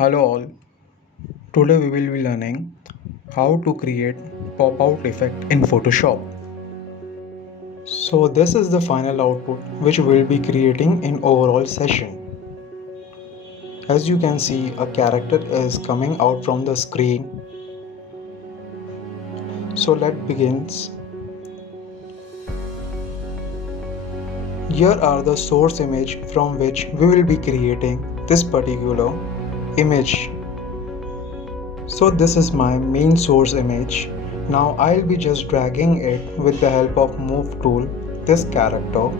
Hello all. Today we will be learning how to create pop-out effect in Photoshop. So this is the final output which we will be creating in overall session. As you can see, a character is coming out from the screen. So let's begin. Here are the source image from which we will be creating this particular image. So this is my main source image. Now I'll be just dragging it with the help of move tool, this character.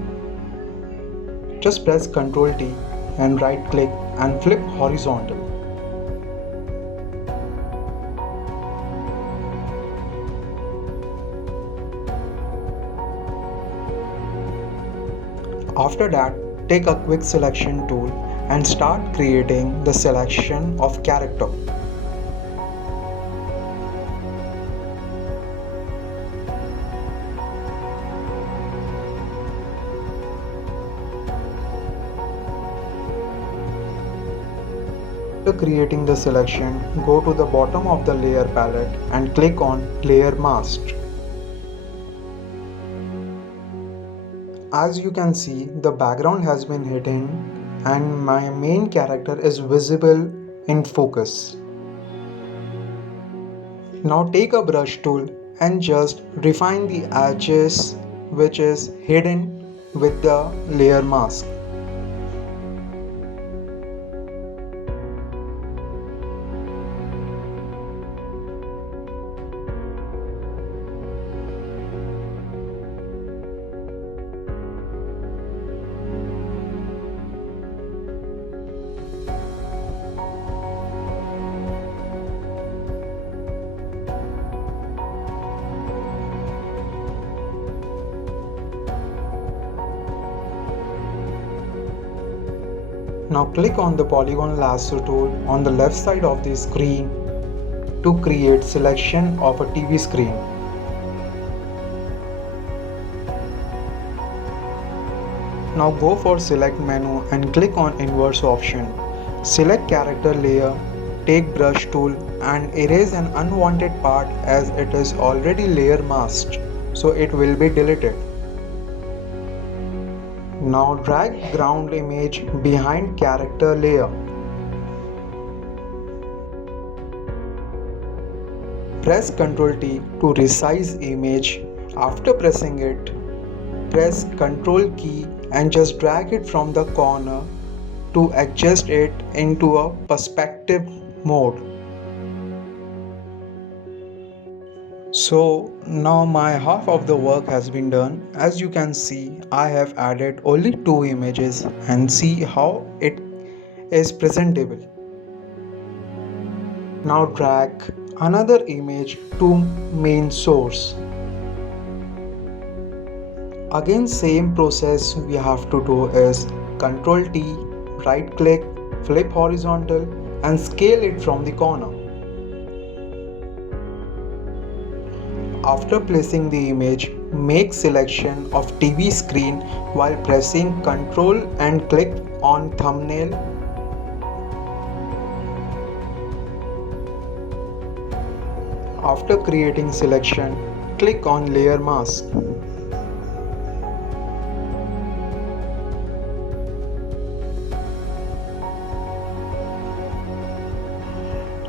Just press Ctrl T and right click and flip horizontal. After that, take a quick selection tool and start creating the selection of character. After creating the selection, go to the bottom of the layer palette and click on Layer Mask. As you can see, the background has been hidden and my main character is visible in focus. Now take a brush tool and just refine the edges which is hidden with the layer mask. Now click on the polygon lasso tool on the left side of the screen to create selection of a TV screen. Now go for select menu and click on inverse option. Select character layer, take brush tool and erase an unwanted part as it is already layer masked, so it will be deleted. Now drag ground image behind character layer. Press Ctrl T to resize image. After pressing it, press Ctrl key and just drag it from the corner to adjust it into a perspective mode. So now my half of the work has been done. As you can see, I have added only 2 images and see how it is presentable. Now drag another image to main source. Again same process we have to do is Ctrl T, right click, flip horizontal and scale it from the corner. After placing the image, make selection of TV screen while pressing Ctrl and click on thumbnail. After creating selection, click on layer mask.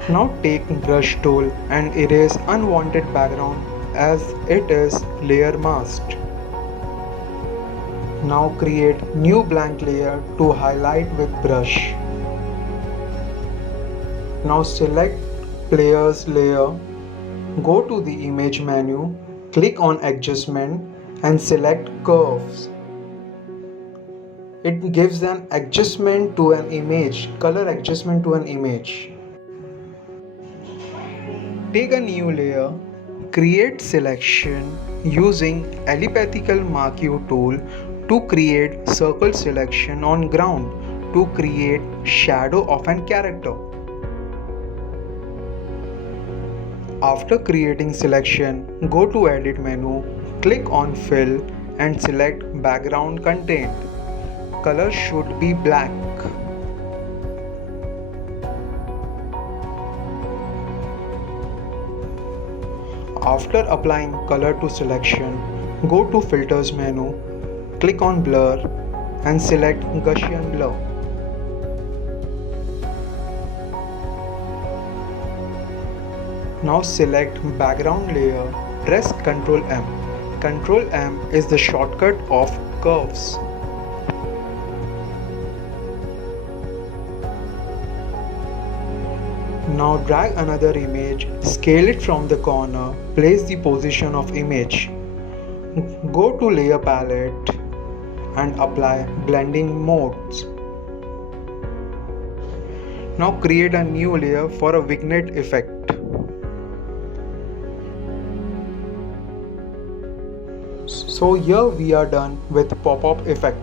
Now take brush tool and erase unwanted background as it is layer masked. Now create new blank layer to highlight with brush. Now select players layer, go to the image menu, click on adjustment and select curves. It gives an adjustment to an image, color adjustment to an image. Take a new layer, create selection using elliptical marquee tool to create circle selection on ground to create shadow of an character. After creating selection, go to edit menu, click on fill and select background content. Color should be black. After applying color to selection, go to Filters menu, click on Blur and select Gaussian Blur. Now select background layer, press Ctrl M. Ctrl M is the shortcut of curves. Now drag another image, scale it from the corner, place the position of image. Go to layer palette and apply blending modes. Now create a new layer for a vignette effect. So here we are done with pop-up effect.